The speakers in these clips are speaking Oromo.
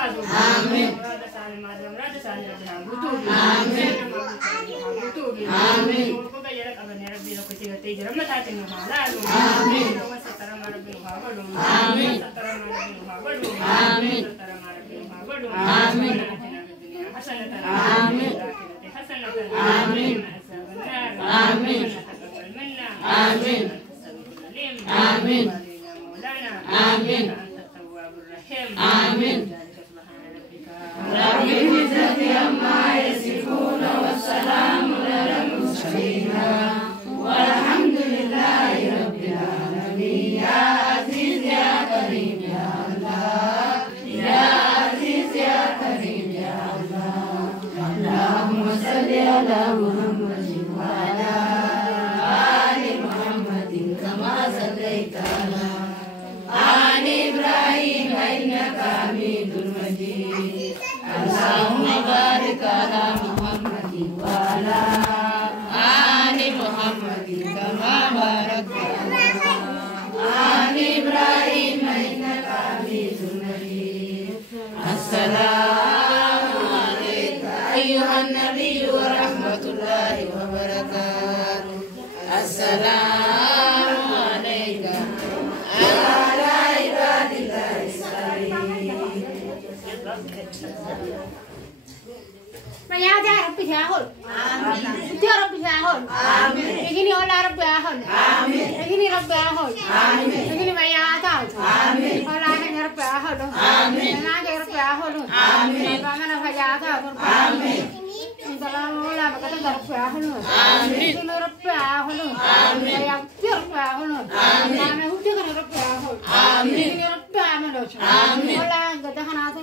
Habazu. Amin. Rada sani madam rada sani rabbi habutu. Amin. Habutu. Amin. Ko bayar kabani rabbi lo kutiga teja ramna tatin halalu. Amin. Wasatara rabbi habalu. Amin. Wasatara rabbi habalu. Amin. Wasatara rabbi habalu. Amin. Hasanatan. Amin. Hasanatan. Amin. Amin. Amin. Amin. Amin. Amin. Rabbil izzati amma yasifuna wassalamun alal mursalin walhamdulillahi rabbil alamin. Ya Aziz ya Karim ya Allah, ya Aziz ya Karim ya Allah. Allahumma salli ala Muhammadin wa ala ali Muhammadin kama sallaita ala ali Ibrahim innaka Hamidul Majid. Allahumma barik ala Muhammadin wa ala ali Muhammadin kama barakta ala ali Ibrahim innaka Hamidul Majid. Assalamu alayka ayyuhan nabiyyu wa rahmatullahi wa barakatuh. Assalamu alayka ala ibadillahi salihin. Maya ja Rabbi Jahul. Amin. Dia Rabbi Jahul. Amin. Begini olah Rabbi Jahul. Amin. Begini Rabbi Jahul. Amin. Begini Maya Jahul. Amin. Olah hanya Rabbi Jahul. Amin. Naga Rabbi Jahul. Amin. Bagaimana Maya Jahul. Amin. Dalam olah berkata Rabbi Jahul. Amin. Sunu Rabbi Jahul. Amin. Maya dia Rabbi Jahul. Amin. Nama hujan kan Rabbi Jahul. Amin. Begini Rabbi Jahul. Amin. Olah kata kan asal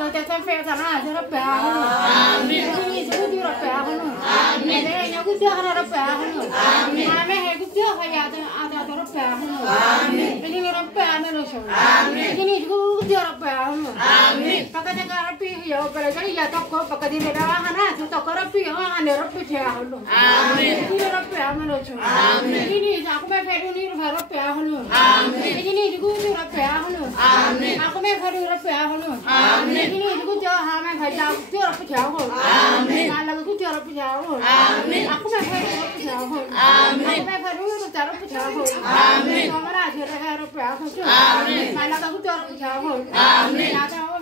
kata sampai sana Rabbi Jahul. Amin. Ini sudah Rabbi Jahul. Amin. Ini aku dia kan Rabbi Jahul. Amin. Nama aku dia kayak ada Rabbi Jahul. Amin. Begini Rabbi Jahul. Amin. Ini juga dia Rabbi Jahul. Amin. Pakai dengan Rabbi ya, kalau ya toko pakai di dalam mana tu toko Rabbi ya, ane Rabbi Jahul. Amin. Ini Rabbi Jahul. Amin. Ini aku mau pergi ni Rabbi Jahul. Amin. Ini juga Rabbi Jahul. Amin. Aku mau pergi Rabbi Jahul. Amin. Ini juga dia hama kerja dia Rabbi Jahul. Amin. Kalau aku dia Rabbi Jahul. Amin. Aku mau pergi Rabbi Jahul. Amin. Aku mau pergi Rabbi Jahul. Amin. Kamera jadi Rabbi Jahul. Amin. Kalau aku dia Rabbi Jahul. Amin. Kalau aku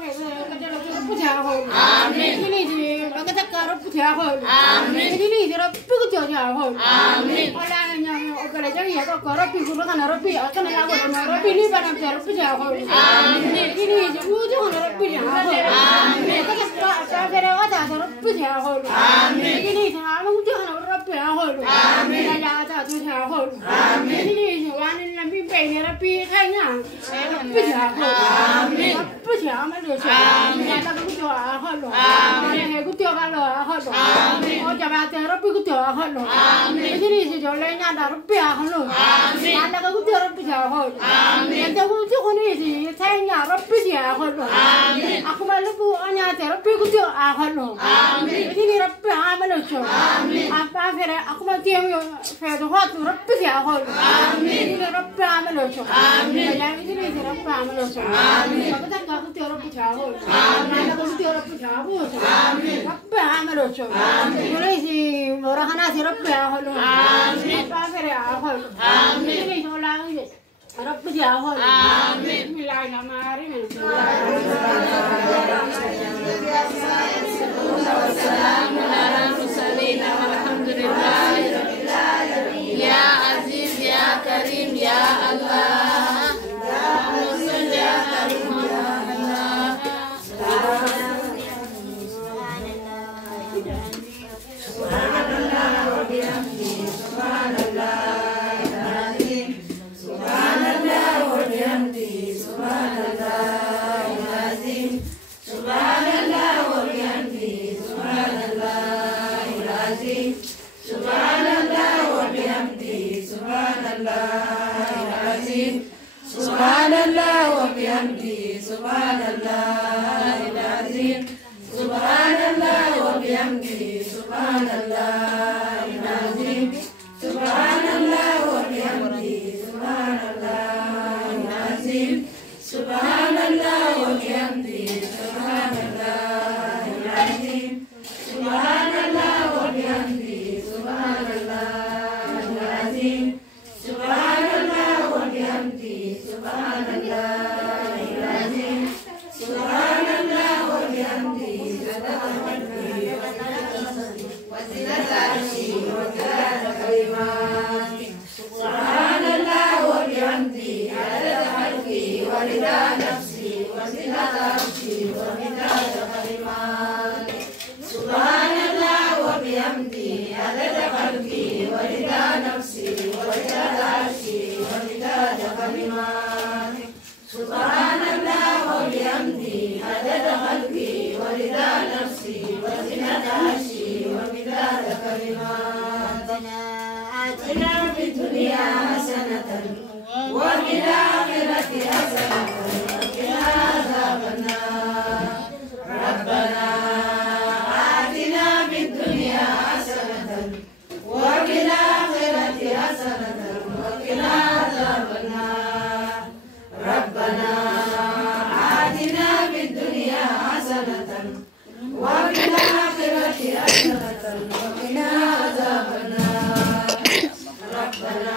kerja Rabbi Jahul. Amin. Ini dia pakai Rabbi Jahul. Amin. Ini dia Rabbi Jahul. Amin. Orangnya orang jadi ya kok Rabbi guru kan Rabbi akan lagu Rabbi ini pada Rabbi Jahul. Amin. Ini juga Rabbi Jahul. Amin. Kita kerja ada Rabbi Jahul. Amin. Ini sama juga Rabbi Jahul. Amin. Ada Jahul. Amin. Ini juga Nabi pengen Rabbi kayaknya Rabbi Jahul. Amin. Rabbi Jahul. Amin. Ada Jahul. Amin. Aku Jahul. Amin. Oh jabatan Rabbi Jahul. Amin. Ini jalannya ada Rabbi Jahul. Amin. Ada aku Rabbi Jahul. Amin. Ada aku juga ni saya Rabbi Jahul. Amin. Aku malu aku hanya Rabbi Jahul. Amin. Ini Rabbi Jahul. Amin. Apa kira aku mati yang fedhat Rabbi Jahul. Amin. Ini Rabbi Jahul. Amin. Yang ini Rabbi Jahul. Amin. Apa tak aku Rabbi Jahul. Amin. Aku Rabbi Jahul. Amin. Rabbi Jahul. Amin. Ini si orang anak Rabbi Jahul. Amin. Apa kira aku. Amin. Ini orang ini Rabbi Jahul. Amin. Bismillahirrahmanirrahim. Wassalamun ala mursalin walhamdulillahi rabbil alamin. Ya Aziz ya Karim ya Allah. Allahumma shalli ala Muhammad ya Allah. Subhanallah wa bihamdihi subhanallah. Subhanallah wa bihamdihi subhanallah. عرشه ومداد كلماته سبحان الله وبحمده عدد خلقه ورضا نفسه وزنة عرشه ومداد كلماته سبحان الله وبحمده عدد خلقه ورضا نفسه وزنة عرشه ومداد كلماته آتنا في الدنيا حسنة وفي الآخرة حسنة وقنا عذاب النار ربنا آتنا في الدنيا حسنة وفي الآخرة حسنة وقنا عذاب النار ربنا آتنا في الدنيا حسنة وفي الآخرة حسنة وقنا عذاب النار ربنا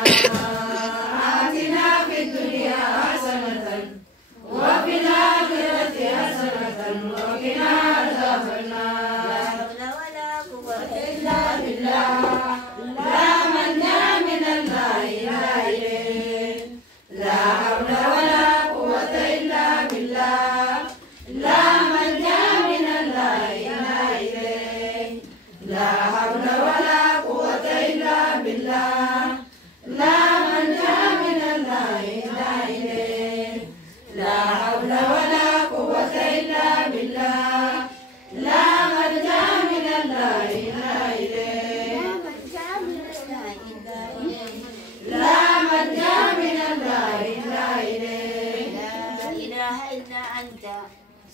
آتنا في الدنيا حسنة وفي الآخرة حسنة وقنا عذاب النار ولا قوة إلا بالله لا منجا من الله إلا إليه لا حول ولا قوة إلا بالله لا منجا من الله إلا إليه لا حول ولا قوة إلا بالله لا منجا من الله إلا إليه لا حول ولا قوة إلا بالله لا منجا من الله إلا إليه لا منجا من الله إلا إليه لا إله إلا أنت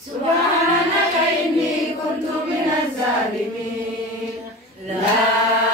سبحانك إني كنت من الظالمين لا